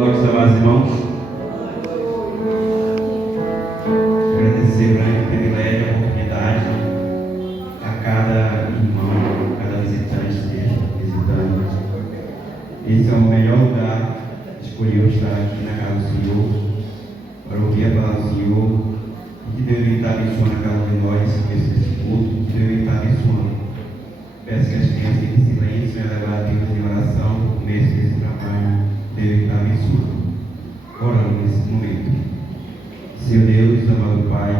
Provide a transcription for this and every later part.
Meus amados irmãos, agradecer o grande privilégio, a oportunidade a cada irmão, a cada visitante. Esse é o melhor lugar que escolheu estar aqui na casa do Senhor, para ouvir a palavra do Senhor, e que Deus está abençoando a cada um de nós, esse culto, que Deus está abençoando. Peço que as crianças fiquem em silêncio e levar a Deus em oração no começo desse trabalho. Deus está abençoando. Orando nesse momento. Senhor Deus, amado Pai,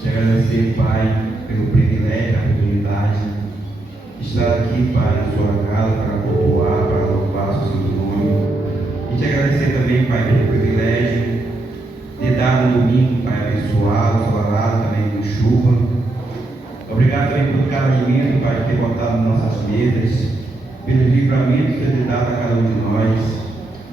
te agradecer, Pai, pelo privilégio, a oportunidade de estar aqui, Pai, na sua casa, para cultuar, para louvar o seu nome. E te agradecer também, Pai, pelo privilégio de dar um domingo, Pai, abençoado, ensolarado, também com chuva. Obrigado também por cada alimento, Pai, que tem botado nas nossas mesas, pelo livramento que tem dado a cada um de nós.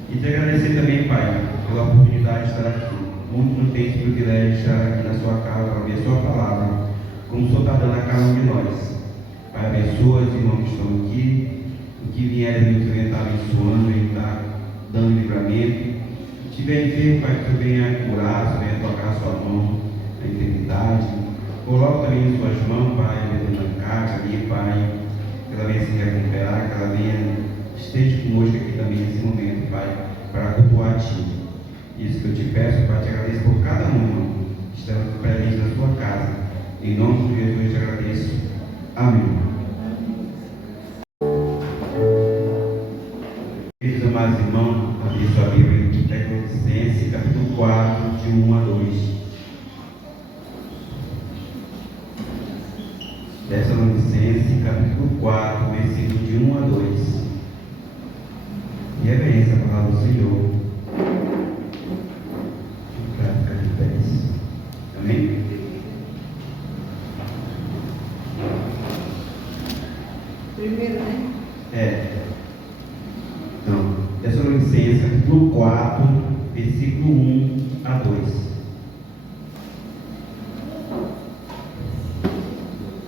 E te agradecer também, Pai, pela oportunidade de estar aqui. Muitos não têm esse privilégio de estar aqui na sua casa para ouvir a sua palavra, como o Senhor está dando a cada um de nós. Pai, abençoa os irmãos que estão aqui, o que vierem muito bem estar abençoando e estar dando livramento. Se tiver enfermo, Pai, que tu venha curar, que tu venha tocar a sua mão na eternidade. Coloca também em suas mãos, Pai, a carga ali, Pai, que ela venha se recuperar, que ela venha esteja conosco aqui também nesse momento, Pai, para cultuar a Ti. Isso que eu te peço, Pai, te agradeço por cada um, irmão, que está presente na sua casa. Em nome de Jesus, eu te agradeço. Amém. Queridos amados irmãos, abri sua Bíblia em Tessalonicenses, capítulo 4, de 1 a 2. Tessalonicenses, capítulo 4, versículo de 1 a 2. Reverência a palavra do Senhor. Para ficar de pés. Amém? Primeiro, né? Não. Tessalonicenses, capítulo 4, versículo 1 a 2.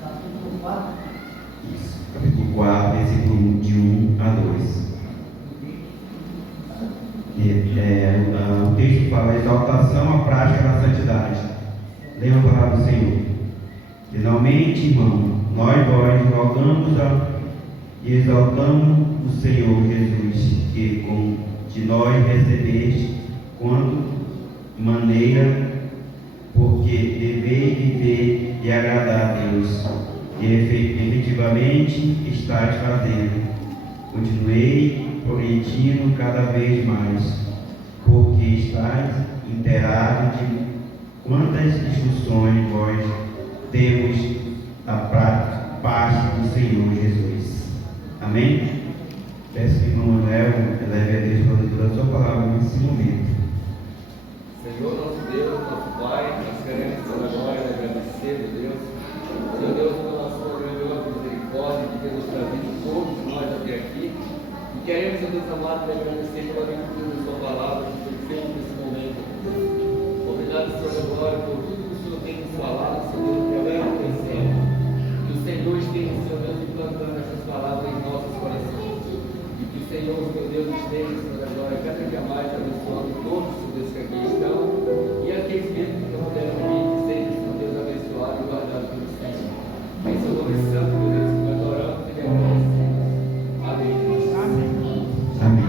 Capítulo 4. Isso. Capítulo 4, versículo 1, de 1 a 2. O texto fala exaltação à prática da santidade. Leia a palavra do Senhor. Finalmente, irmão, nós rogamos e exaltamos o Senhor Jesus, que de nós recebeste quando maneira, porque deveis viver e agradar a Deus, e efetivamente estáis fazendo. Continuei progredindo cada vez mais, porque estáis inteirados de quantas instruções vós temos da parte do Senhor Jesus. Amém? Peço que o irmão Manuel eleve a Deus para a leitura da sua palavra nesse momento. Senhor nosso Deus, nosso Pai, nós queremos toda glória e agradecer, Deus. Senhor Deus, pela sua grandiosa misericórdia que tem nos trazido todos nós até aqui. E queremos, Deus amado, agradecer pela leitura da sua palavra que foi feita nesse momento. Obrigado, Senhor da glória, por tudo que o Senhor tem nos falado, Senhor, que eu venho conhecendo. Que o Senhor esteja, Senhor Deus, implantando essas palavras em nossos corações. E que o Senhor, meu Deus, esteja, Senhor da glória, cada dia mais abençoando todos os Deus que aqui estão. E aqueles mesmos que não puderam vir, que sejam, Senhor Deus, abençoados e guardados pelo Senhor. Em seu nome santo, meu Deus, que nós oramos e agradecemos. Amém. Amém.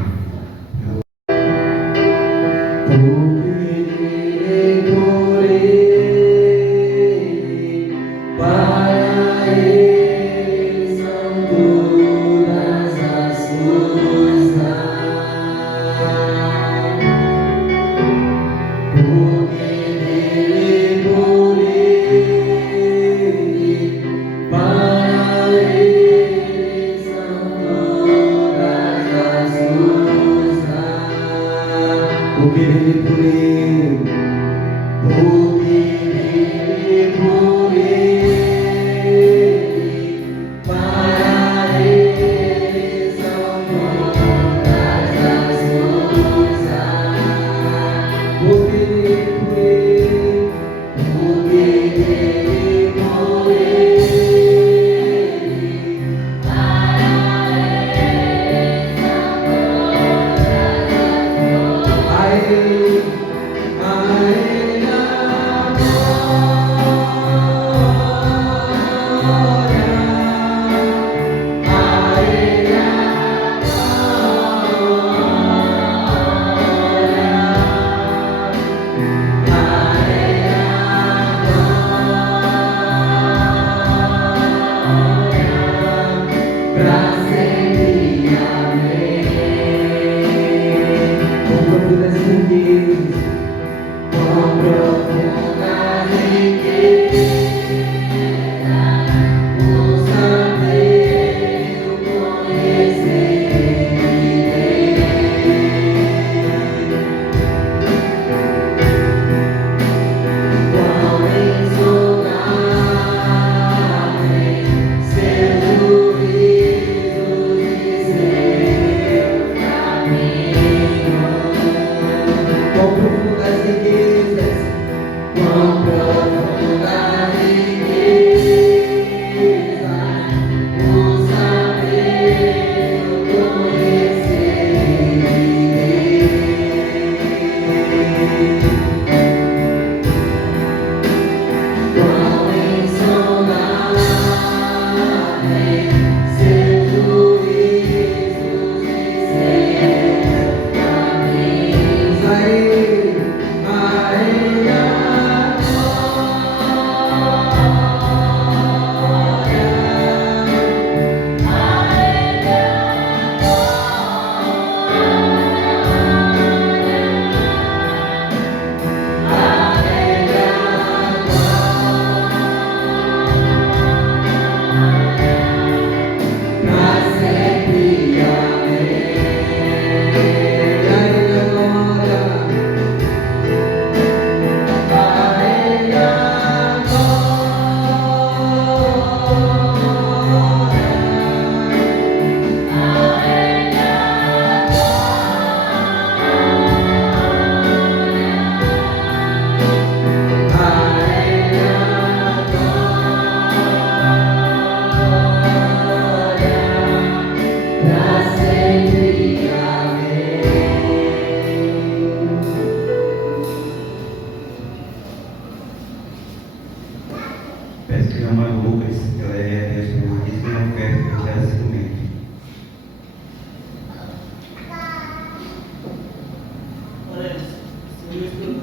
Deus, pelo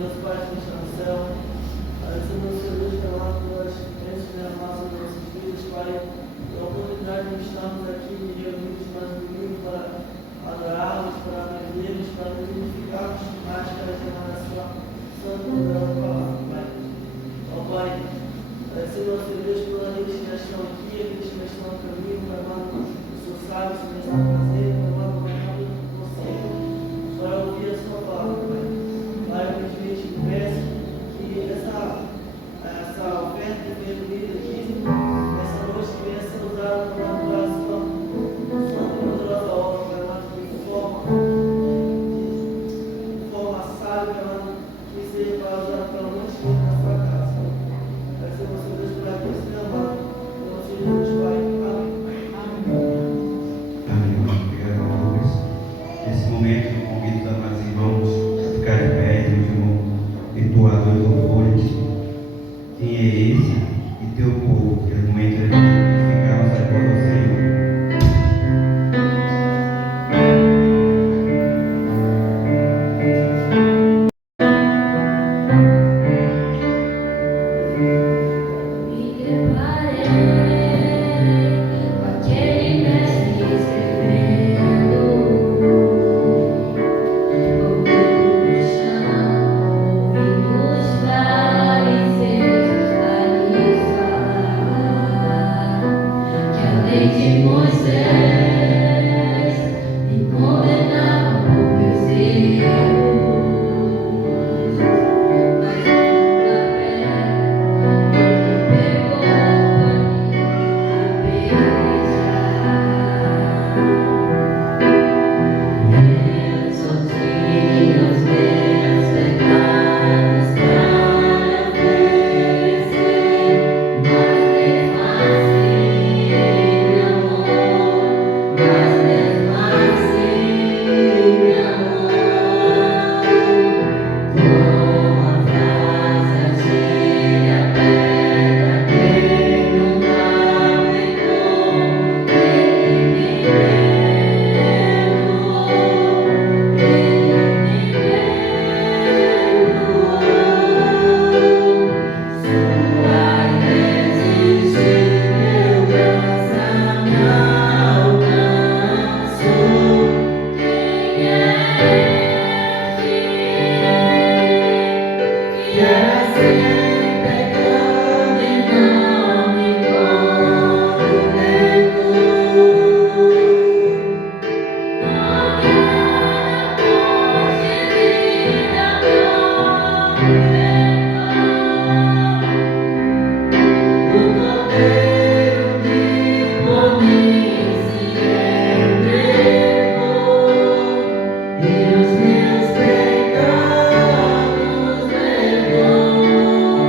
Deus Pai que está no céu. Agradecemos, Senhor Deus, pela nossa bênçãos na nossa nossos filhos, Pai. Pela oportunidade de estarmos aqui reunidos mais um domingo para adorá-los, para aprendermos, para nos edificarmos mais cada semana na sua santa e poderosa palavra, Pai. Ó Pai, agradecemos, Senhor Deus, por aqueles que já estão aqui, aqueles que já estão no caminho, Pai amado, o Senhor sabe, o Senhor está fazendo, Pai amado, Pai amado, você, para ouvir a sua palavra, Pai. Pai, eu te peço que essa oferta que vem unida aqui, essa noite que venha ser usada para a sua poderosa obra, Pai amado, de forma sábia, Pai amado, que seja para usar pela noite que na sua casa. Agradecemos, Senhor Deus, por aquilo, Senhor amado, em nome de Jesus, Pai. Amém. Amém. Obrigado, Lucas. Nesse momento, eu convido os amados irmãos a ficar de pé e o entoador de louvores. Quem é esse e teu povo? Que no momento de ficarmos agora ao Senhor. E os meus pecados levou.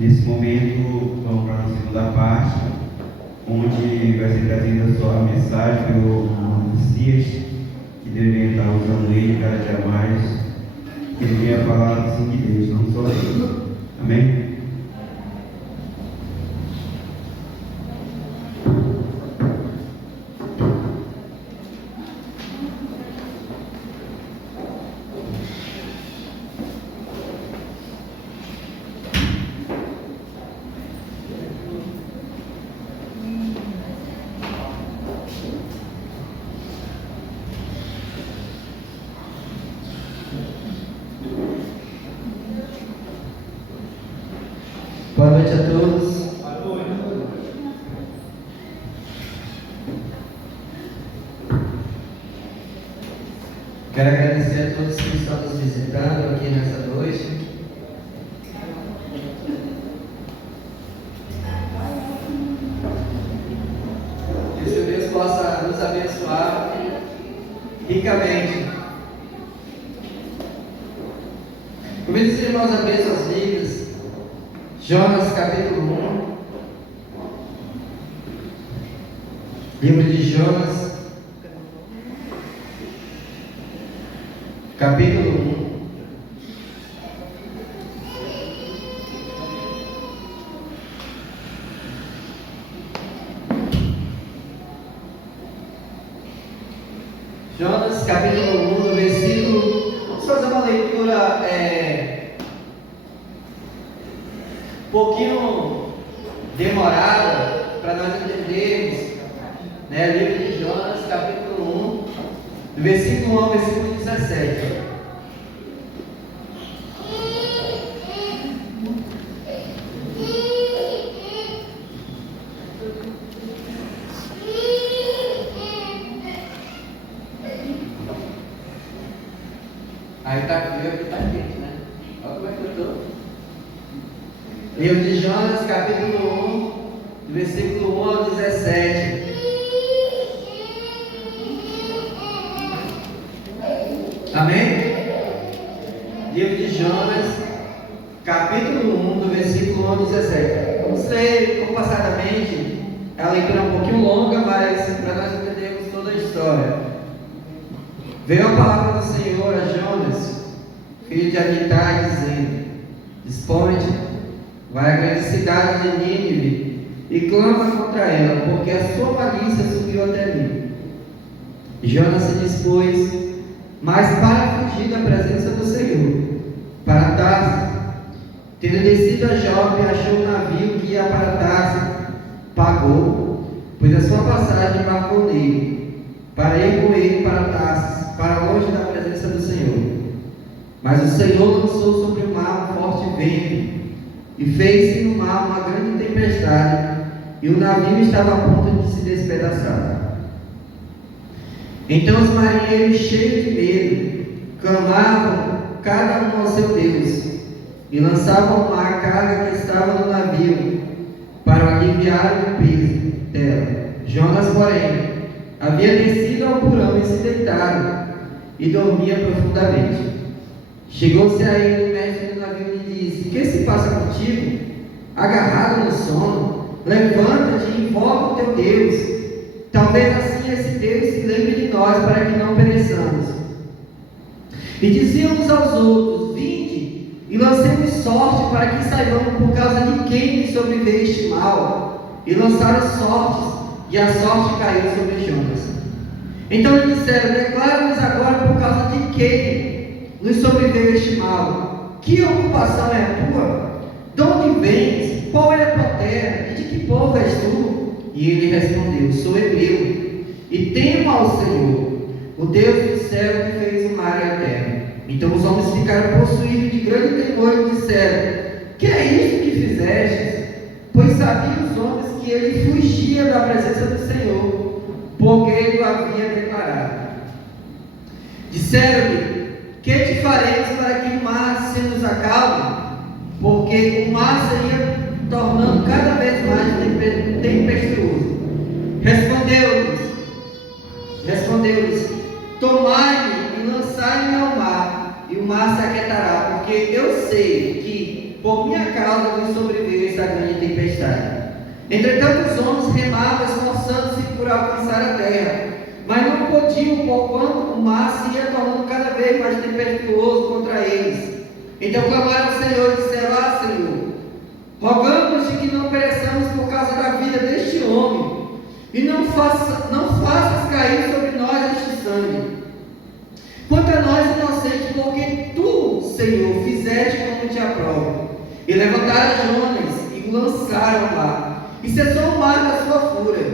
Nesse momento, vamos para a segunda parte, onde vai ser trazida só a mensagem pelo Messias, que deveria estar usando ele cada dia mais, que ele venha falar assim de Deus, não só ele. Amém? noite a todos. Quero agradecer a todos que estão nos visitando aqui nessa noite. Que o Senhor Deus possa nos abençoar ricamente. Convido os irmãos a abrir suas Bíblias. Jonas capítulo 1. Livro de Jonas, capítulo 1. Jonas capítulo 1, no versículo. Vamos fazer uma leitura um pouquinho demorada para nós entendermos, né? Livro de Jonas capítulo 1, do versículo 1 ao versículo 17. Aí tá frio, aqui tá quente, né? Olha como é que eu tô. Livro de Jonas, capítulo 1, do versículo 1 ao 17. Amém? Livro de Jonas, capítulo 1, do versículo 1 ao 17. Vamos ler compassadamente. A leitura é um pouquinho longa, mas para nós entendermos toda a história. Veio a palavra do Senhor a Jonas, filho de Amitai, dizendo: Dispõe-te, vai à grande cidade de Nínive e clama contra ela, porque a sua malícia subiu até mim. Jonas se dispôs, mas para fugir da presença do Senhor, para Tarso. Tendo descido a Jope, achou um navio que ia para Tarso, pagou, pois a sua passagem embarcou nele, para ir com ele para Tarso, para longe da presença do Senhor. Mas o Senhor lançou sobre o mar um forte vento, e fez-se no mar uma grande tempestade, e o navio estava a ponto de se despedaçar. Então os marinheiros, cheios de medo, clamavam cada um ao seu Deus, e lançavam ao mar a carga que estava no navio, para aliviar o peso dela. Jonas, porém, havia descido ao porão e se deitado, e dormia profundamente. Chegou-se a ele o mestre do navio e lhe disse: Que se passa contigo? Agarrado no sono, levanta-te e invoca o teu Deus. Talvez assim esse Deus se lembre de nós, para que não pereçamos. E diziam uns aos outros: Vinde e lancemos sorte, para que saibamos por causa de quem nos sobreveio este mal. E lançaram sortes, e a sorte caiu sobre Jonas. Então lhe disseram: Declara-nos agora por causa de quem nos sobreveio este mal. Que ocupação é a tua? De onde vens? Qual é a tua terra? E de que povo és tu? E ele respondeu: Sou hebreu, e temo ao Senhor, o Deus do céu, que fez o mar e a terra. Então os homens ficaram possuídos de grande temor e disseram: Que é isto que fizestes? Pois sabiam os homens que ele fugia da presença do Senhor, porque ele o havia declarado. Disseram-lhe: Que te faremos para que o mar se nos acalme? Porque o mar se ia tornando cada vez mais tempestuoso. Respondeu-lhes: Tomai-me e lançai-me ao mar, e o mar se aquietará, porque eu sei que por minha causa vos sobreveio esta grande tempestade. Entretanto os homens remavam, esforçando-se por alcançar a terra, mas não podiam, porquanto o mar se ia tornando cada vez mais tempestuoso contra eles. Então clamaram ao Senhor e disseram: Senhor, rogamos-te que não pereçamos por causa da vida deste homem, e não faças cair sobre nós este sangue. Quanto a nós inocentes, porque tu, Senhor, fizeste como te aprova. E levantaram Jonas e o lançaram ao mar, e cessou o mar da sua fúria.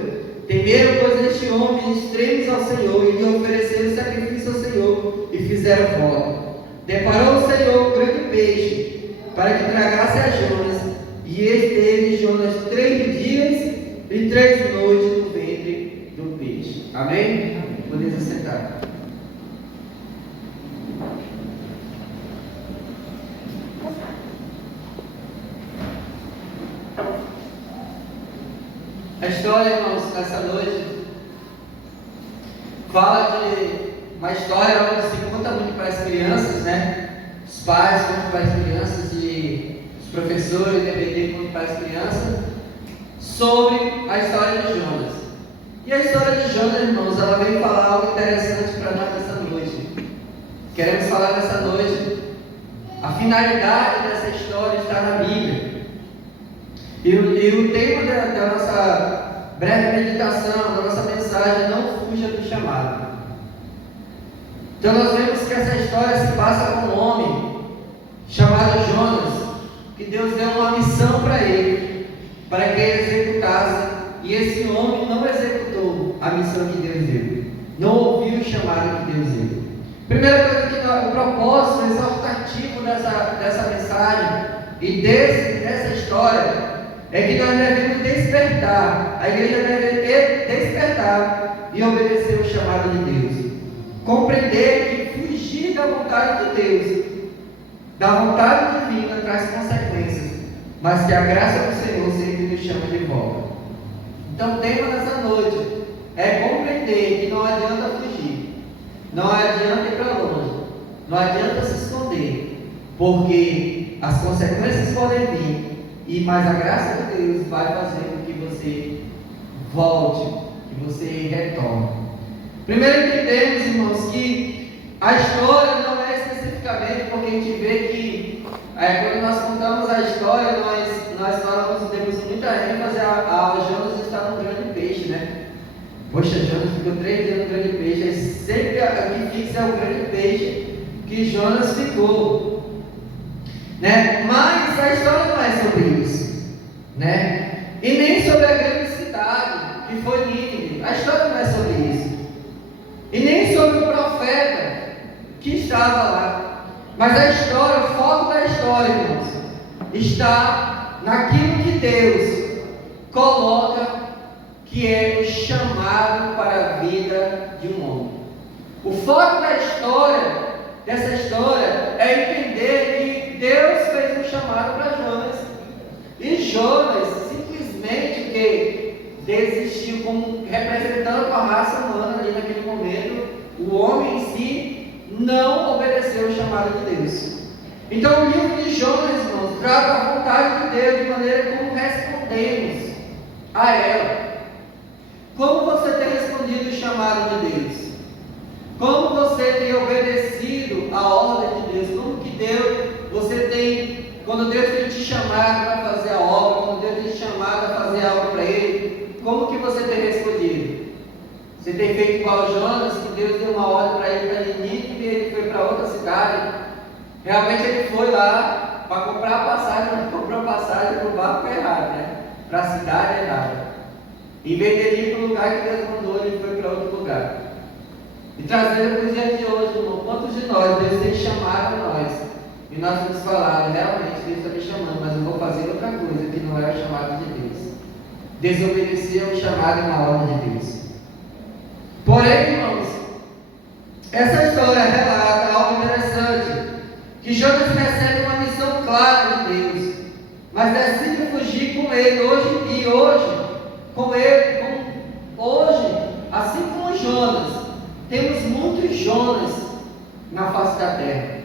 Temeram, pois, este homem, extremos ao Senhor, e lhe ofereceram sacrifício ao Senhor, e fizeram voto. Deparou o Senhor um grande peixe, para que tragasse a Jonas, E esteve Jonas 3 dias e 3 noites no ventre do peixe. Amém? Podemos sentar. A história, irmãos, nessa noite fala de uma história onde se conta muito para as crianças, né? Os pais contam para as crianças e os professores de EBD contam para as crianças sobre a história de Jonas. E a história de Jonas, irmãos, ela vem falar algo interessante para nós nessa noite. Queremos falar nessa noite. A finalidade dessa história está na Bíblia. E o tema da nossa breve meditação, da nossa mensagem, não fuja do chamado. Então nós vemos que essa história se passa com um homem chamado Jonas, que Deus deu uma missão para ele, para que ele executasse, e esse homem não executou a missão que Deus deu, não ouviu o chamado que Deus deu. Primeira coisa que o propósito exortativo dessa mensagem e dessa história é que nós devemos despertar, a igreja deve despertar e obedecer o chamado de Deus. Compreender que fugir da vontade de Deus, da vontade divina, traz consequências, mas que a graça do Senhor sempre nos chama de volta. Então o tema dessa noite é compreender que não adianta fugir, não adianta ir para longe, não adianta se esconder, porque as consequências podem vir. Mas a graça de Deus vai fazer com que você volte, que você retorne. Primeiro entendemos, irmãos, que a história não é especificamente porque a gente vê que quando nós contamos a história, nós falamos, temos muita ênfase a Jonas estar num grande peixe, né? Poxa, Jonas ficou 3 dias no grande peixe, sempre o que fixa é o grande peixe que Jonas ficou. Né? Mas a história não é sobre isso, né? E nem sobre a grande cidade que foi Nínive. A história não é sobre isso, e nem sobre o profeta que estava lá. Mas a história, o foco da história, irmãos, está naquilo que Deus coloca, que é o chamado para a vida de um homem. O foco da história, dessa história, é entender que Deus fez um chamado para Jonas, e Jonas simplesmente que desistiu, como representando a raça humana ali naquele momento. O homem em si não obedeceu o chamado de Deus. Então o livro de Jonas, irmãos, trata a vontade de Deus de maneira como respondemos a ela. Como você tem respondido o chamado de Deus? Como você tem obedecido a ordem de Deus? Como que você tem, quando Deus tem te chamado para fazer a obra, quando Deus tem te chamado a fazer algo para Ele, como que você tem respondido? Você tem feito igual Jonas, que Deus deu uma ordem para ele, para Nínive, e ele foi para outra cidade. Realmente ele foi lá para comprar a passagem, mas comprou a passagem para o barco errado, né? Para a cidade errada. Em vez de ele ir para o lugar que Deus mandou, ele foi para outro lugar. E trazendo para os dias de hoje, irmão, quantos de nós Deus tem chamado nós? E nós temos falado, realmente Deus está me chamando, mas eu vou fazer outra coisa que não é o chamado de Deus. Desobedecer ao chamado e na ordem de Deus. Porém, irmãos, essa história relata algo interessante, que Jonas recebe uma missão clara de Deus, mas decide fugir com ele hoje, assim como Jonas. Temos muitos Jonas na face da terra.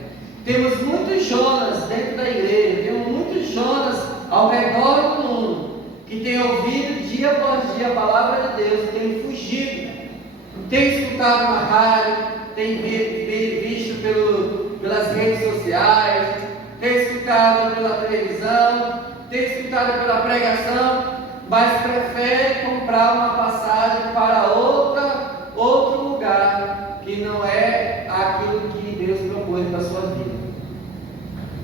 Temos muitos Jonas dentro da igreja. Temos muitos Jonas ao redor do mundo que têm ouvido dia após dia a palavra de Deus, têm fugido, têm escutado na rádio, têm visto pelas redes sociais, têm escutado pela televisão, têm escutado pela pregação, mas preferem comprar uma passagem para outro lugar que não é aquilo que Deus propôs para a sua vida.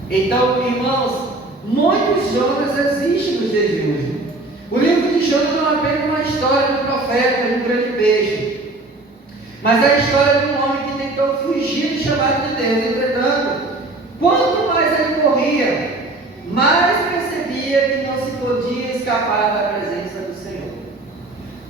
Então, irmãos, muitos Jonas existem nos dias de hoje. O livro de Jonas não é apenas uma história de um profeta, de um grande peixe, mas é a história de um homem que tentou fugir do chamado de Deus. Entretanto, quanto mais ele corria, mais percebia que não podia escapar da presença do Senhor.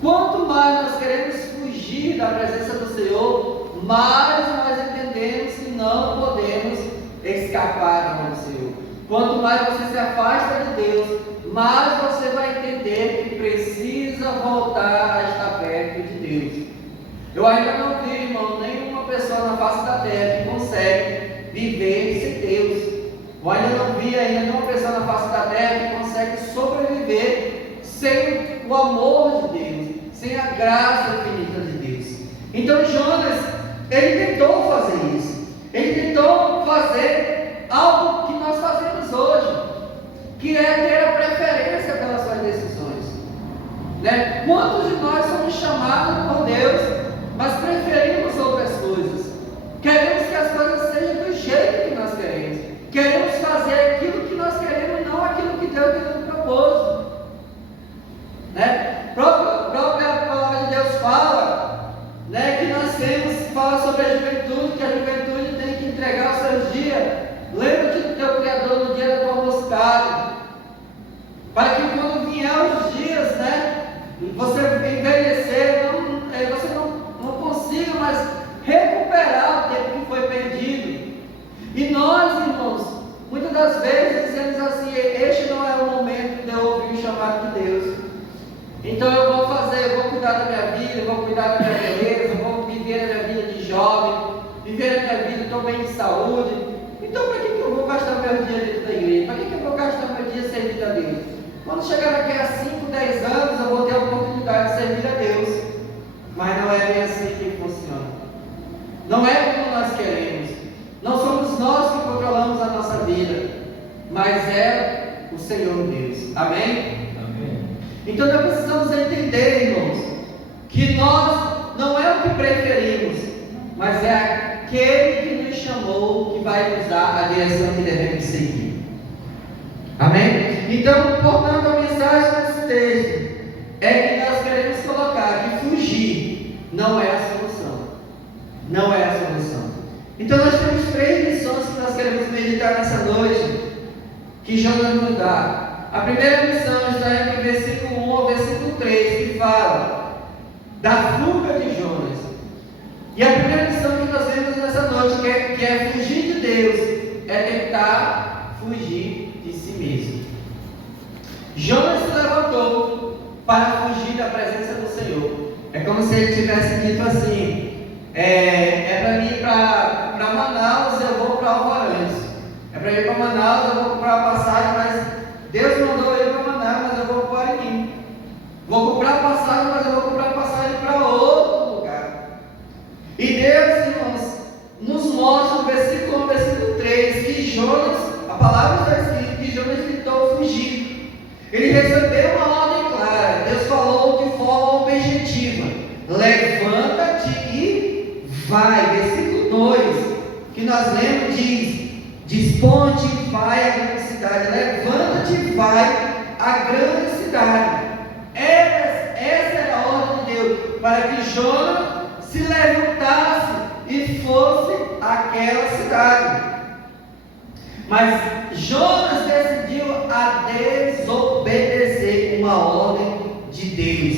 Quanto mais nós queremos fugir da presença do Senhor, mais nós entendemos que não podemos escapar da mão do Senhor. Quanto mais você se afasta de Deus, mais você vai entender que precisa voltar a estar perto de Deus. Eu ainda não vi, irmão, nenhuma pessoa na face da terra que consegue viver sem Deus. Eu ainda não vi nenhuma pessoa na face da terra que consegue sobreviver sem o amor de Deus, sem a graça infinita de Deus. Então Jonas, ele tentou fazer isso. Ele tentou fazer algo que nós fazemos hoje, que é ter a preferência pelas suas decisões, né? Quantos de nós somos chamados por Deus, mas preferimos outras coisas? Queremos que as coisas sejam do jeito que nós queremos. Queremos fazer aquilo que nós queremos, não aquilo que Deus nos propôs, né? Própria palavra de Deus fala, né, que nós fala sobre a juventude, que a juventude tem que entregar os seus dias. Lembra-te do teu Criador no dia da tua mocidade, para que quando vier os dias, né, você envelhecer, você não consiga mais recuperar o tempo que foi perdido. E nós, irmãos, muitas das vezes dizemos assim: este não é o momento de eu ouvir o chamado de Deus, então eu vou cuidar da minha vida, eu vou cuidar da minha beleza, eu vou viver a minha vida de jovem, viver a minha vida, estou bem de saúde. Então para que eu vou gastar meu dia dentro da igreja? Para que eu vou gastar meu dia servindo a Deus? Quando chegar daqui a 5, 10 anos, eu vou ter a oportunidade de servir a Deus. Mas não é bem assim que funciona. Não é como nós queremos. Não somos nós que controlamos a nossa vida, mas é o Senhor Deus. Amém? Amém. Então nós precisamos entender, irmãos, que nós não é o que preferimos, mas é aquele que nos chamou que vai nos dar a direção que devemos seguir. Amém? Então, portanto, a mensagem desse texto é que nós queremos colocar que fugir não é a solução. Não é a solução. Então nós temos 3 lições que nós queremos meditar nessa noite, que Jonas nos dá. A primeira lição está entre o versículo 1 ao versículo 3, que fala da fuga de Jonas. E a primeira lição que nós vemos nessa noite, que é fugir de Deus, é tentar fugir de si mesmo. Jonas se levantou para fugir da presença do Senhor. É como se ele tivesse dito assim: é para mim ir para Manaus, eu vou para Alvarantes. É para ir para Manaus, eu vou comprar a passagem, mas Deus mandou eu ir para Manaus, mas eu vou para Guarani. Vou comprar a passagem, mas eu vou comprar a passagem para outro lugar. E Deus, irmãos, nos mostra no versículo 1, versículo 3, que Jonas, a palavra está escrita, que Jonas tentou fugir. Ele recebeu uma ordem clara. Deus falou de forma objetiva: levanta-te e vai. Versículo 2, que nós lemos, diz: dispõe-te e vai à grande cidade. Levanta-te e vai à grande cidade. Essa era a ordem de Deus, para que Jonas se levantasse e fosse àquela cidade. Mas Jonas decidiu a desobedecer uma ordem de Deus.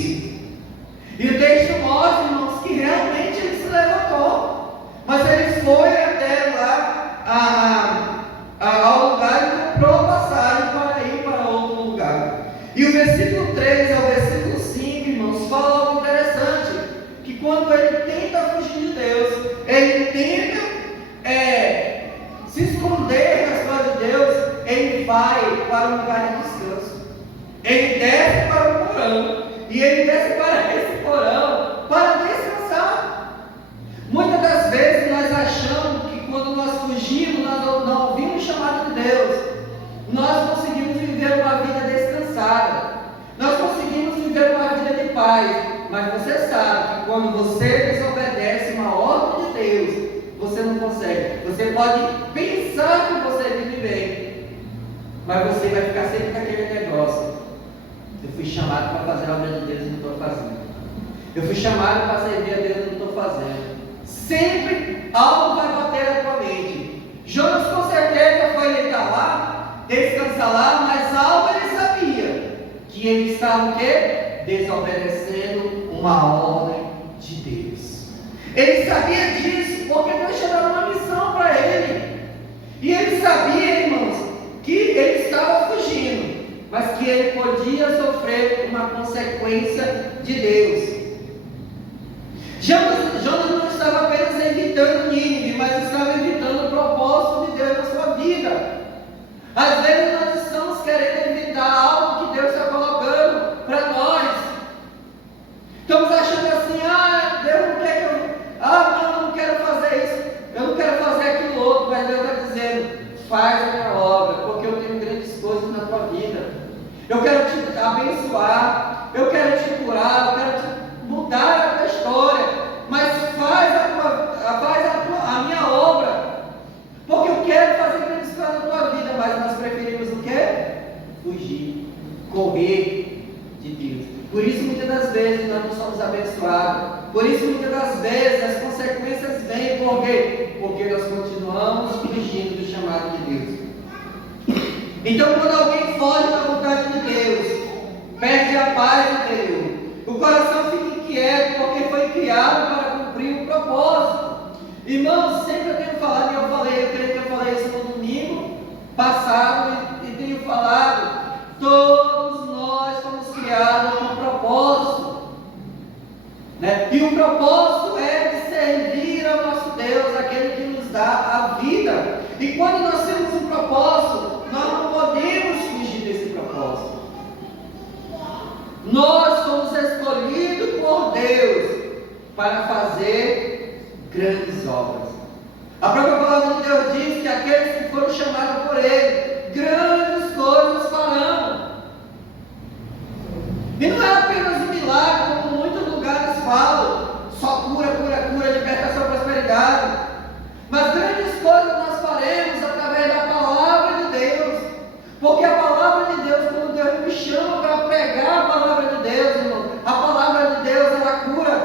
E o texto mostra, irmãos, que realmente ele se levantou, mas ele foi até lá ao lugar e comprou passagem para ir para outro lugar. E o versículo 3 ao versículo 5, irmãos, fala algo interessante: que quando ele tenta fugir de Deus, ele tenta se esconder das coisas de Deus, ele vai para um lugar de descanso. Ele desce para o porão, e ele desce para esse porão para descansar. Muitas das vezes nós achamos que quando nós fugimos, nós não ouvimos o chamado de Deus, nós conseguimos viver uma vida descansada, nós conseguimos viver uma vida de paz. Mas você sabe que quando você desobedece uma ordem de Deus, você não consegue. Você pode pensar que você vive bem, mas você vai ficar sempre com aquele negócio: eu fui chamado para fazer a obra de Deus e não estou fazendo. Eu fui chamado para servir a Deus e não estou fazendo. Sempre algo vai bater na tua mente. Jonas com certeza foi deitar lá, descansar lá, mas algo ele sabia: que ele estava o quê? Desobedecendo uma ordem de Deus. Ele sabia disso porque Deus tinha dado uma missão para ele. E ele sabia, irmãos, que ele estava fugindo, mas que ele podia sofrer uma consequência de Deus. Jonas não estava apenas evitando Nínive, mas estava evitando o propósito de Deus na sua vida. Às vezes nós estamos querendo evitar algo que Deus está colocando para nós. Estamos achando assim, Deus não quer que eu não quero fazer isso, eu não quero fazer aquilo outro, mas Deus está dizendo, faz a minha obra, porque eu tenho grandes coisas na tua vida. Eu quero te abençoar, eu quero te curar, eu quero te mudar a tua história, mas faz a minha obra, porque eu quero fazer grandes coisas na tua vida, mas nós preferimos o quê? Fugir, correr de Deus. Por isso muitas das vezes nós não somos abençoados, por isso muitas das vezes as consequências vêm, por quê? Porque nós continuamos fugindo do chamado de Deus. Então quando alguém foge da vontade de Deus, perde a paz interior, o coração fica inquieto porque foi criado para cumprir o propósito. Irmãos, sempre eu tenho falado, eu creio que eu falei isso no domingo passado e tenho falado, todos nós fomos criados com um propósito, né? E o propósito é de servir ao nosso Deus, aquele que nos dá a vida. E quando nós temos um propósito, nós não podemos fugir desse propósito. Nós somos escolhidos por Deus para fazer grandes obras. A própria palavra de Deus diz que aqueles que foram chamados por Ele, grandes coisas farão. E não é apenas um milagre, como muitos lugares falam, só cura, libertação, prosperidade. Mas grandes coisas nós faremos através da palavra de Deus. Porque a palavra de Deus, quando Deus me chama para pregar a palavra de Deus, irmão, a palavra de Deus, ela cura.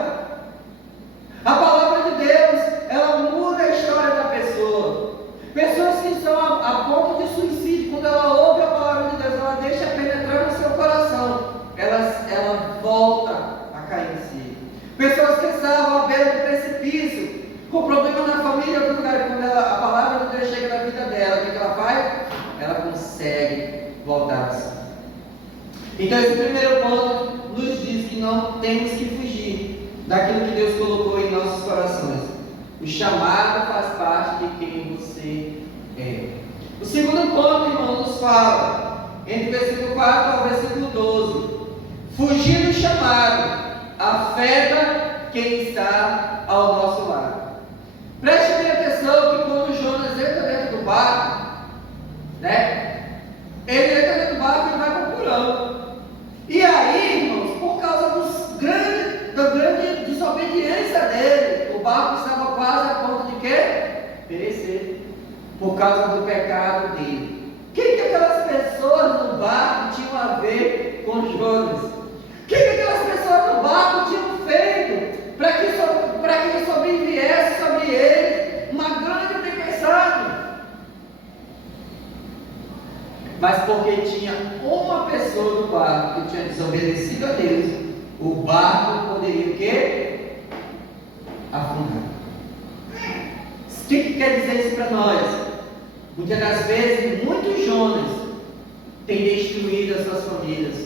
A palavra de Deus, ela muda a história da pessoa. Pessoas que estão a ponto de suicídio, quando ela ouve a palavra de Deus, ela deixa penetrar no seu coração, ela volta a cair em si. Pessoas que estavam à beira do precipício, com problema na família, em algum lugar, quando a palavra de Deus chega na vida dela, o que ela faz? Ela consegue voltar a si. Então esse primeiro ponto nos diz que não temos que fugir daquilo que Deus colocou em nossos corações. O chamado faz parte de quem você é. O segundo ponto, irmão, nos fala, entre o versículo 4 ao versículo 12: fugir do chamado afeta quem está ao nosso lado. Preste bem atenção que quando Jonas entra dentro do barco, né? Ele entra dentro do barco e vai procurando. E aí, irmãos, por causa da grande desobediência dele, o barco estava quase a ponto de quê? Perecer. Por causa do pecado dele. O que aquelas pessoas no barco tinham a ver com Jonas? O que aquelas pessoas no barco tinham feito para que sobreviesse sobre ele uma grande tempestade? Mas porque tinha uma pessoa no barco que tinha desobedecido a Deus, o barco poderia o quê? Afundar. O que quer dizer isso para nós? Muitas das vezes, muitos Jonas têm destruído as suas famílias.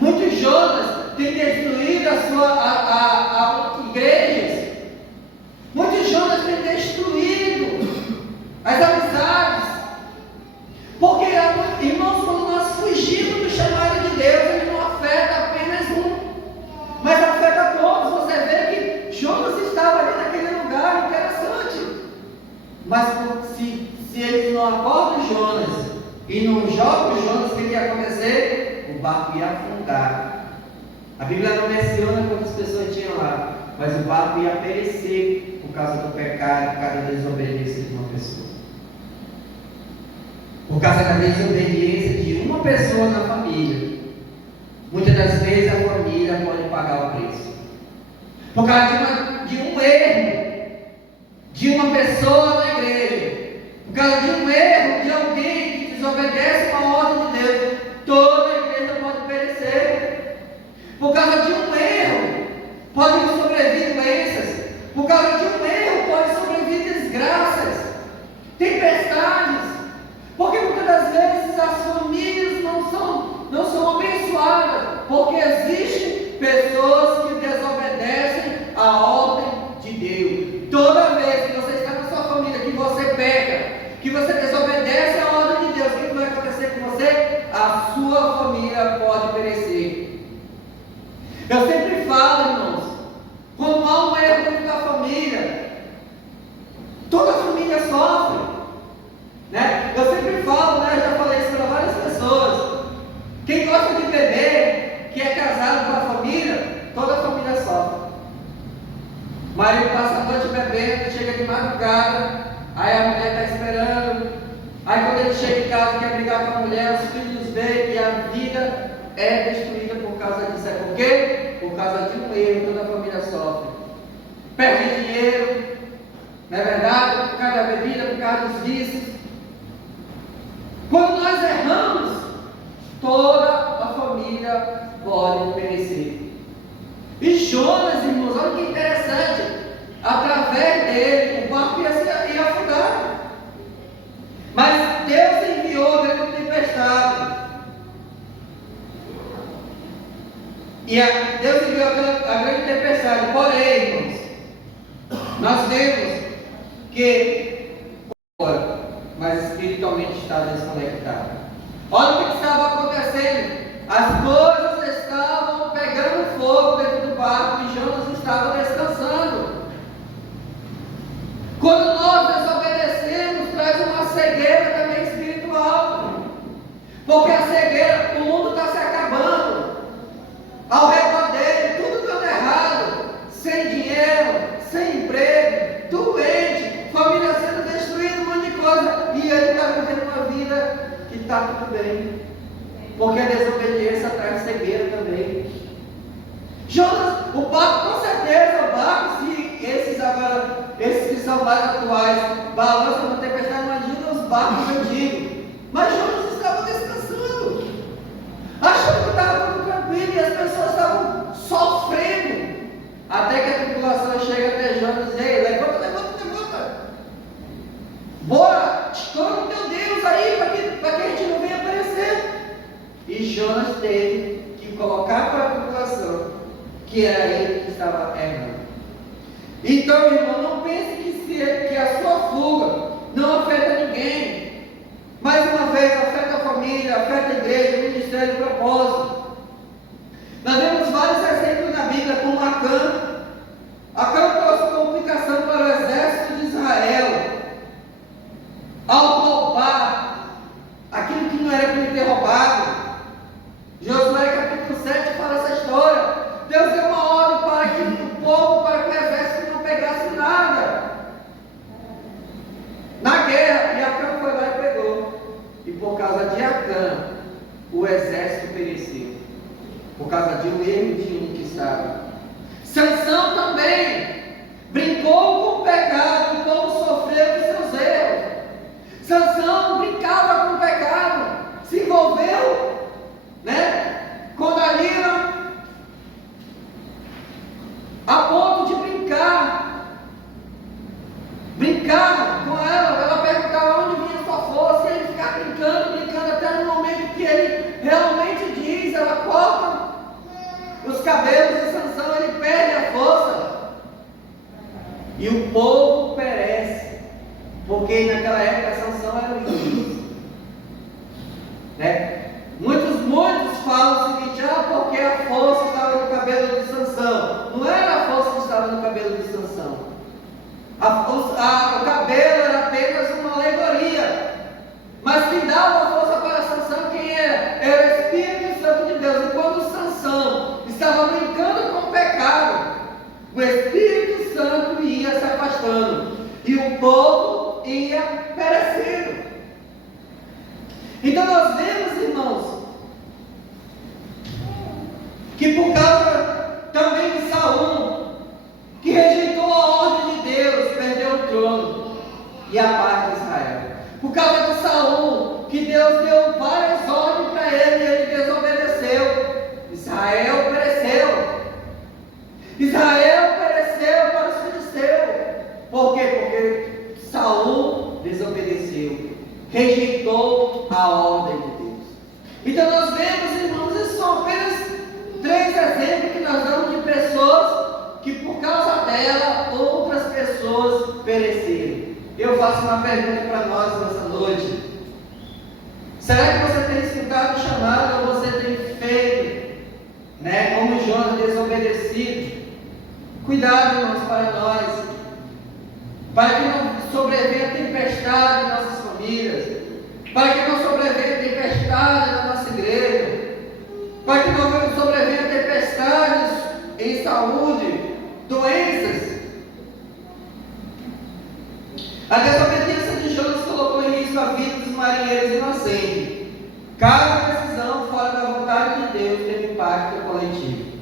Muitos Jonas têm destruído as suas igrejas. Muitos Jonas têm destruído as amizades. Porque, irmãos, quando nós fugimos do chamado de Deus, ele não afeta apenas um, mas afeta a todos. Você vê que Jonas estava ali naquele lugar interessante. Mas se eles não acordam Jonas e não jogam Jonas, o que ia acontecer? O barco ia afundar. A Bíblia não menciona quantas pessoas tinham lá, mas o barco ia perecer por causa do pecado, por causa da desobediência de uma pessoa. Por causa da desobediência de uma pessoa na família, muitas das vezes a família pode pagar o preço. Por causa de um erro de uma pessoa na igreja, por causa de um erro de alguém que desobedece uma ordem de Deus, toda a igreja pode perecer. que você desobedece à ordem de Deus, o que vai acontecer com você? A sua família pode perecer. Eu sempre falo, irmãos, quando há um erro dentro da família, toda a família sofre, né? Eu sempre falo, né? Eu já falei isso para várias pessoas. Quem gosta de beber, que é casado com a família, toda a família sofre. O marido passa a noite bebendo, chega de madrugada, aí a mulher está esperando. Aí quando ele chega em casa, quer brigar com a mulher, os filhos veem e a vida é destruída por causa disso. É por quê? Por causa de um erro, toda a família sofre. Perde dinheiro, não é verdade? Por causa da bebida, por causa dos vícios. Quando nós erramos, toda a família pode perecer. E Jonas, irmãos, olha que interessante. Através dele, o barco ia afundar. Mas Deus enviou a grande tempestade. Deus enviou a grande tempestade. Porém, irmãos, nós vemos que, mas espiritualmente está desconectado. Olha o que estava acontecendo. As coisas estavam pegando fogo dentro do barco e Jonas estava descansando. Quando nós desobedecemos, traz uma cegueira também espiritual. Porque a cegueira, o mundo está se acabando. Ao redor dele, tudo dando errado. Sem dinheiro, sem emprego, doente, família sendo destruída, um monte de coisa. E ele está vivendo uma vida que está tudo bem. Porque a desobediência traz cegueira também. Jonas, o barco, com certeza, o barco, se esses que são mais atuais, balançam na tempestade, imagina os barcos antigos. Mas Jonas estava descansando, achando que estava tudo tranquilo e as pessoas estavam sofrendo. Até que a tripulação chega até Jonas e diz: ei, levanta, levanta, levanta. Bora, escolhe o teu Deus aí, para que a gente não venha perecer. E Jonas teve que colocar para a tripulação que era ele que estava errando. Então, irmão, não pense que a sua fuga não afeta ninguém. Mais uma vez, afeta a família, afeta a igreja, o ministério e o propósito. Nós vemos vários exemplos na Bíblia, como Acã. Acã trouxe complicação para o exército de Israel ao roubar aquilo que não era para ele ter roubado. Josué capítulo 7 fala essa história. Deus deu uma ordem para que o povo, para que o exército não pegasse nada na guerra, e Acã foi lá e pegou. E por causa de Acã, o exército pereceu, por causa de um erro de um que estava. Sansão também brincou com o pecado, e o povo sofreu com seus erros. Sansão brincava com o pecado, se envolveu, né, com Dalila, a ponto de brincar com ela perguntava onde vinha sua força, e ele ficava brincando, até no momento que ele realmente diz, ela corta os cabelos de Sansão, ele perde a força, e o povo perece, porque naquela época Sansão era o juiz, né? Muitos falam o seguinte: porque a força estava no cabelo de Sansão. Não era a força que estava no cabelo de Sansão. O cabelo era apenas uma alegoria. Mas quem dava força para Sansão, quem era? Era o Espírito Santo de Deus. E quando Sansão estava brincando com o pecado, o Espírito Santo ia se afastando e o povo ia perecendo. Então nós vemos, irmãos, que por causa também de Saul, que rejeitou a ordem de Deus, perdeu o trono e a paz de Israel. Por causa de Saul, que Deus deu várias ordens para ele e ele desobedeceu. Israel pereceu. Israel pereceu para os filisteus. Por quê? Porque Saul desobedeceu, rejeitou a ordem de Deus. Então nós vemos, irmãos, esses são apenas 3 exemplos que nós damos de pessoas que por causa dela outras pessoas pereceram. Eu eu faço uma pergunta para nós nessa noite. Será que você tem escutado o chamado ou você tem feito, como Jonas, desobedecido? Cuidado, irmãos, para nós, para que não sobrevenha tempestade em nossas famílias, para que não sobrevenha tempestade na nossa igreja, para que não sobrevenha tempestades em saúde, doenças. A desobediência de Jonas colocou em risco a vida dos marinheiros inocentes. Cada decisão fora da vontade de Deus teve impacto coletivo.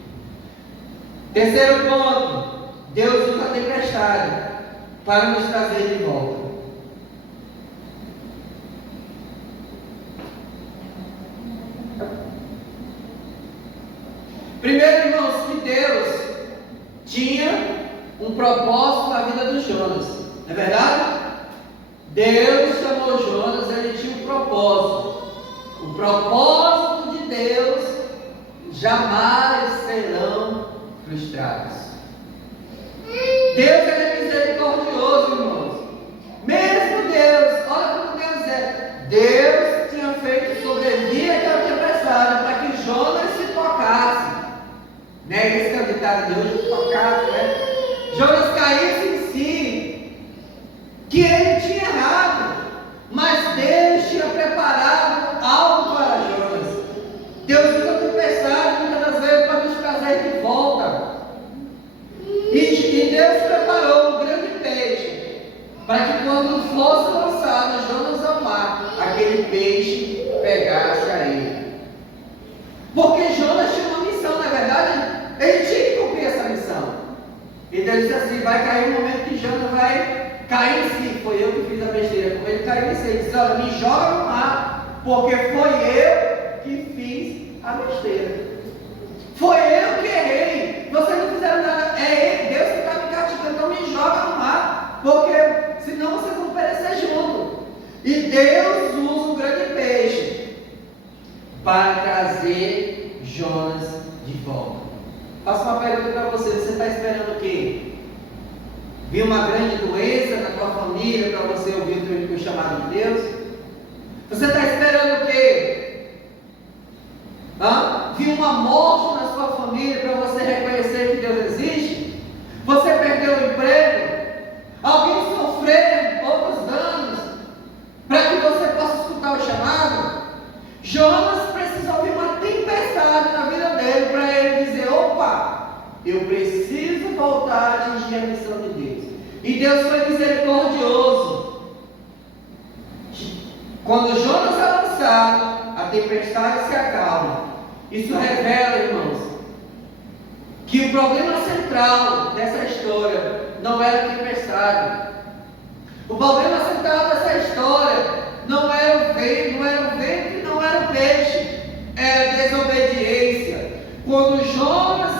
Terceiro ponto: Deus usa a tempestade para nos trazer de volta. Primeiro, irmãos, que Deus tinha um propósito na vida do Jonas, não é verdade? Deus chamou Jonas, ele tinha um propósito. O propósito de Deus jamais serão frustrados. Deus é misericordioso, irmãos. Mesmo Deus, olha como Deus é. Deus tinha feito sobrevir aquela tempestade para que Jonas se tocasse. Esse é o ditado de hoje, tocasse, Jonas caísse em si, que ele tinha errado, mas Deus tinha preparado algo para Jonas. Deus usa a tempestade muitas das vezes para nos trazer de volta. E Deus preparou um grande peixe para que quando fosse lançado Jonas ao mar, aquele peixe pegasse a ele. Porque Jonas tinha uma missão, na verdade, ele tinha que cumprir essa missão. E Deus disse assim: vai cair um momento que Jonas vai cair em si. Foi eu que fiz a besteira, como ele caiu em si. Ele disse: olha, me joga no mar, porque foi eu que fiz a besteira. Foi eu que errei. Vocês não fizeram nada. É ele, Deus que está me castigando. Então me joga no mar, porque senão vocês vão perecer junto. E Deus usa um grande peixe para trazer Jonas de volta. Faço uma pergunta para você: você está esperando o quê? Vir uma grande doença na tua família para você ouvir o chamado de Deus? Você está esperando o quê? Vir uma morte na sua família para você reconhecer que Deus existe? Você perdeu o emprego? Alguém sofreu outros danos para que você possa escutar o chamado? Jonas precisa ouvir uma tempestade na vida dele para ele dizer: opa, eu preciso voltar a atingir a missão de Deus. E Deus foi misericordioso. Quando Jonas é lançado, a tempestade se acalma. Isso revela, irmãos, que o problema central dessa história não era a tempestade. O problema central dessa história não era o vento e não era o peixe, era a desobediência. Quando Jonas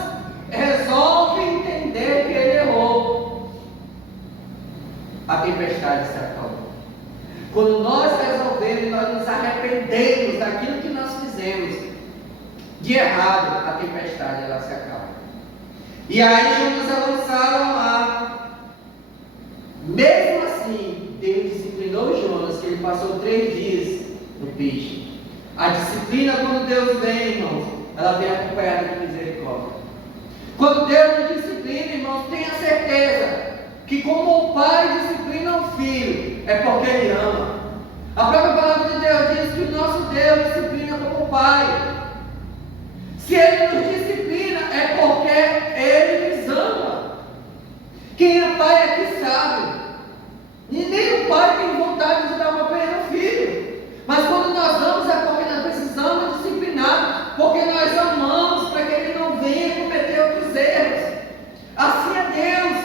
resolve entender que ele errou, a tempestade se acalma. Quando nós resolvemos, nós nos arrependemos daquilo que nós fizemos de errado, a tempestade ela se acalma. E aí Jonas é lançado ao mar. Mesmo assim, Deus disciplinou Jonas, que ele passou 3 dias no peixe. A disciplina, quando Deus vem, irmãos, ela vem acompanhada de misericórdia. Quando Deus nos disciplina, irmãos, tenha certeza que como o pai disciplina o filho, é porque ele ama. A própria palavra de Deus diz que o nosso Deus disciplina como o pai. Se ele nos disciplina, é porque ele nos ama. Quem é pai é que sabe. E nem o pai tem vontade de dar uma pena ao filho. Mas quando nós amamos, é porque nós precisamos disciplinar, porque nós amamos para que ele não venha cometer outros erros. Assim é Deus.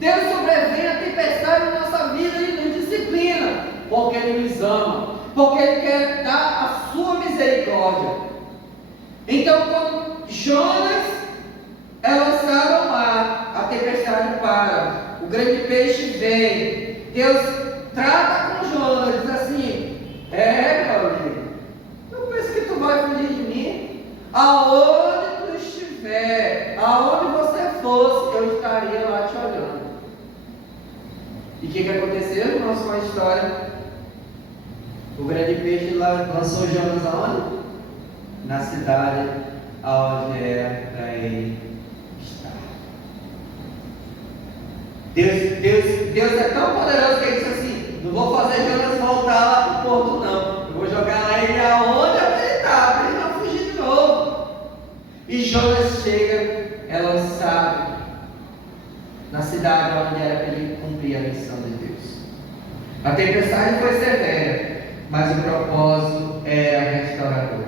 Deus sobrevém a tempestade na nossa vida e nos disciplina, porque ele nos ama, porque ele quer dar a sua misericórdia. Então, quando Jonas é lançado ao mar, a tempestade para, o grande peixe vem, Deus trata com Jonas, diz assim: meu amigo, não pensa que tu vai fugir de mim? Aonde tu estiver, aonde você fosse, eu estaria lá te olhando. E E o que aconteceu, irmãos, com a história? O grande peixe lançou Jonas aonde? Na cidade aonde era para ele estar. Deus é tão poderoso que ele disse assim: não vou fazer Jonas voltar lá para o porto, não. Eu vou jogar lá ele aonde ele está, para ele não fugir de novo. E Jonas chega, é lançado na cidade onde era para ele cumprir a missão de Deus. A tempestade foi severa, mas o propósito era restaurador.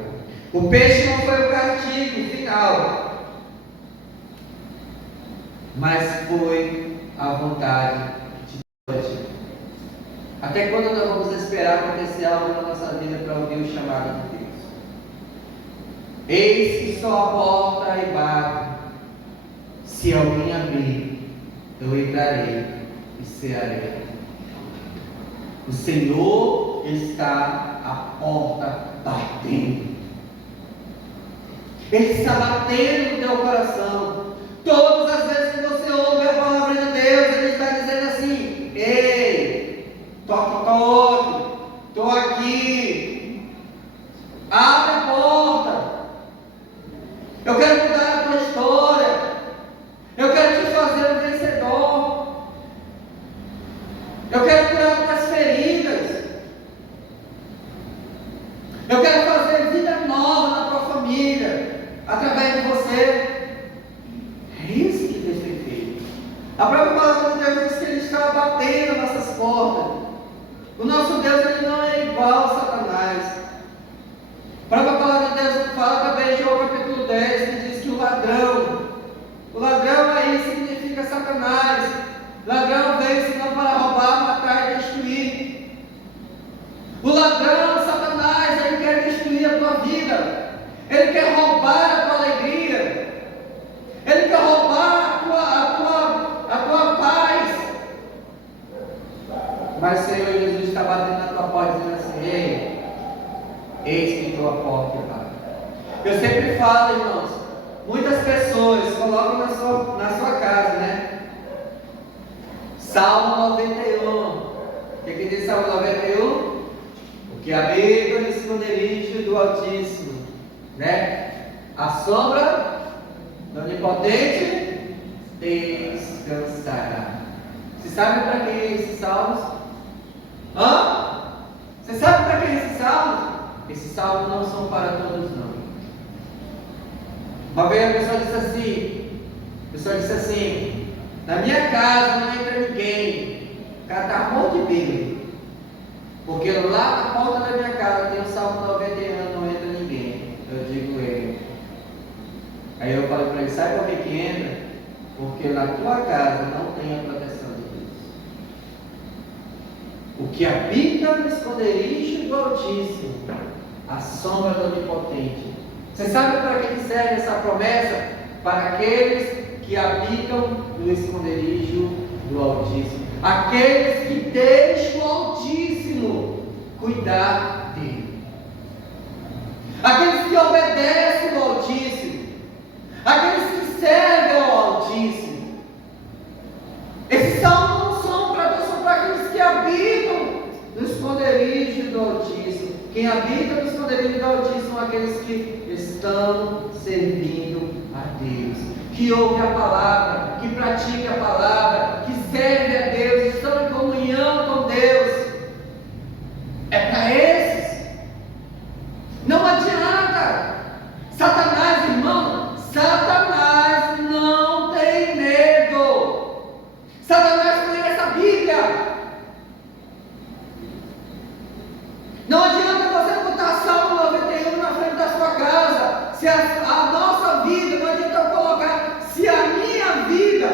O peixe não foi o castigo final, mas foi a vontade de Deus. Até quando nós vamos esperar acontecer algo na nossa vida para ouvir o chamado de Deus? Eis que só a porta e bato. Se alguém abrir, eu entrarei e cearei. O Senhor está à porta batendo. Ele está batendo no teu coração. Todas as vezes que você ouve a palavra de Deus, Ele está dizendo assim: ei, toque, toque, estou aqui. Abre a porta. Eu quero mudar a tua história. Eu quero te fazer um vencedor. Eu quero curar tuas feridas. Eu quero fazer vida nova na tua família, através de você. É isso que Deus tem feito. A própria palavra de Deus diz que Ele está batendo nossas portas. O nosso Deus, Ele não é igual a Satanás. A própria palavra de Deus fala também em João capítulo 10, que diz que o ladrão aí significa Satanás. Ladrão veio senão para roubar, matar e destruir. O ladrão, Satanás, ele quer destruir a tua vida. Ele quer roubar a tua alegria. Ele quer roubar a tua paz. Mas o Senhor Jesus está batendo na tua porta dizendo assim: ei, eis que estou à porta e bato. Eu sempre falo, irmãos, muitas pessoas colocam na sua casa, né? Salmo 91. O que diz Salmo 91? O que habita no esconderijo do Altíssimo, né? A sombra do Onipotente descansará. Você sabe para quem é esses salmos? Você sabe para quem é esses salmos? Esses salmos não são para todos, não. Uma vez a pessoa disse assim: na minha casa não entra ninguém. O cara está morto de bêbado. Porque lá na porta da minha casa tem o Salmo 91, não entra ninguém. Eu digo ele. Aí eu falei para ele: sabe por que entra? Porque na tua casa não tem a proteção de Deus. O que habita no esconderijo do Altíssimo, a sombra do Onipotente. Você sabe para que serve essa promessa? Para aqueles que habitam no esconderijo do Altíssimo. Aqueles que deixam o Altíssimo cuidar dele. Aqueles que obedecem ao Altíssimo. Aqueles que servem ao Altíssimo. Esses salmos não são para Deus, são para aqueles que habitam no esconderijo do Altíssimo. Quem habita no esconderijo do Altíssimo são aqueles que estão servindo a Deus, que ouve a palavra, que pratica a palavra, que serve a Deus, estão em comunhão com Deus. É para esses. Não adianta. Satanás, irmão, Satanás não tem medo. Satanás conhece a Bíblia. Não adianta você botar Salmo 91 na frente da sua casa. Se a nossa vida, não adianta eu colocar, se a minha vida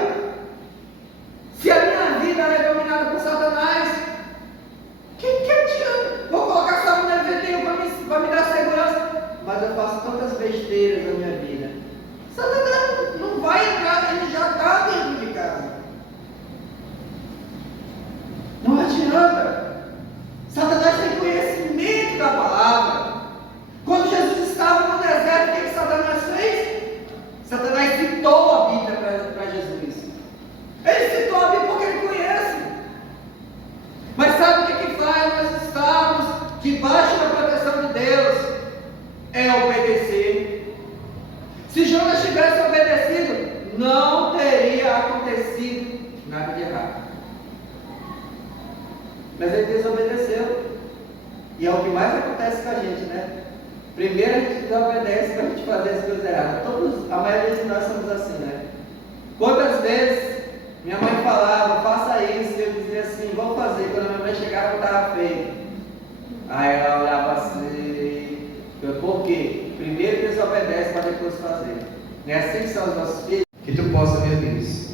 obedecido, nada de errado. Mas ele desobedeceu. E é o que mais acontece com a gente, né? Primeiro a gente desobedece para a gente fazer as coisas erradas. A maioria de nós somos assim, né? Quantas vezes minha mãe falava, faça isso, e eu dizia assim, vou fazer. Quando a minha mãe chegava, eu estava feio. Aí ela olhava assim, por quê? Primeiro desobedece para depois fazer. Não é assim que são os nossos filhos? Que tu possa, meu Deus,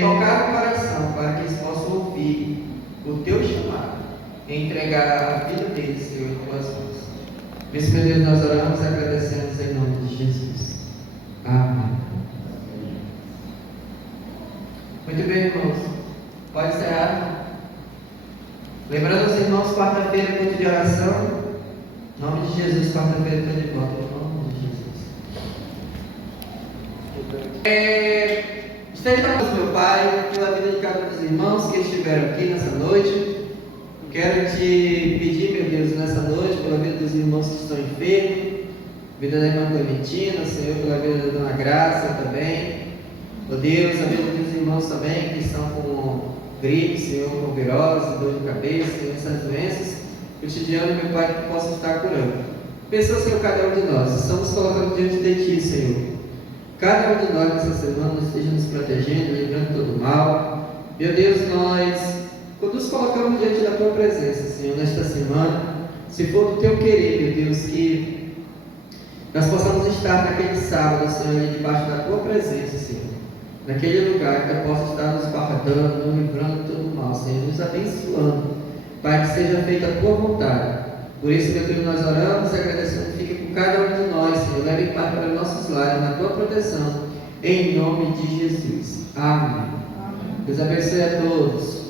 tocar no coração para que eles possam ouvir o teu chamado e entregar a vida deles, Senhor, em tuas mãos. Nesse meu Deus, nós oramos e agradecemos em nome de Jesus. Amém. Muito bem, irmãos. Pode encerrar. Lembrando os irmãos, quarta-feira, culto de oração. Em nome de Jesus, quarta-feira, estou de volta. Em nome de Jesus. Esteja com meu Pai, pela vida de cada um dos irmãos que estiveram aqui nessa noite. Quero te pedir, meu Deus, nessa noite, pela vida dos irmãos que estão enfermos, vida da irmã Clementina, Senhor, pela vida da dona Graça também. Ó Deus, a vida dos irmãos também que estão com gripe, Senhor, com virose, dor de cabeça, Senhor, essas doenças cotidianas, meu Pai, que possa estar curando. Pensa, Senhor, cada um de nós, estamos colocando diante de Ti, Senhor. Cada um de nós nessa semana esteja nos protegendo, livrando todo mal. Meu Deus, nós nos colocamos diante da Tua presença, Senhor, nesta semana. Se for do Teu querer, meu Deus, que nós possamos estar naquele sábado, Senhor, ali debaixo da Tua presença, Senhor. Naquele lugar que eu possa estar nos guardando, nos livrando de todo mal, Senhor, nos abençoando, para que seja feita a Tua vontade. Por isso, meu Deus, nós oramos e agradecemos. Fique com cada um de nós, Senhor. Leve paz para nossos lares, na Tua proteção, em nome de Jesus. Amém. Deus abençoe a todos.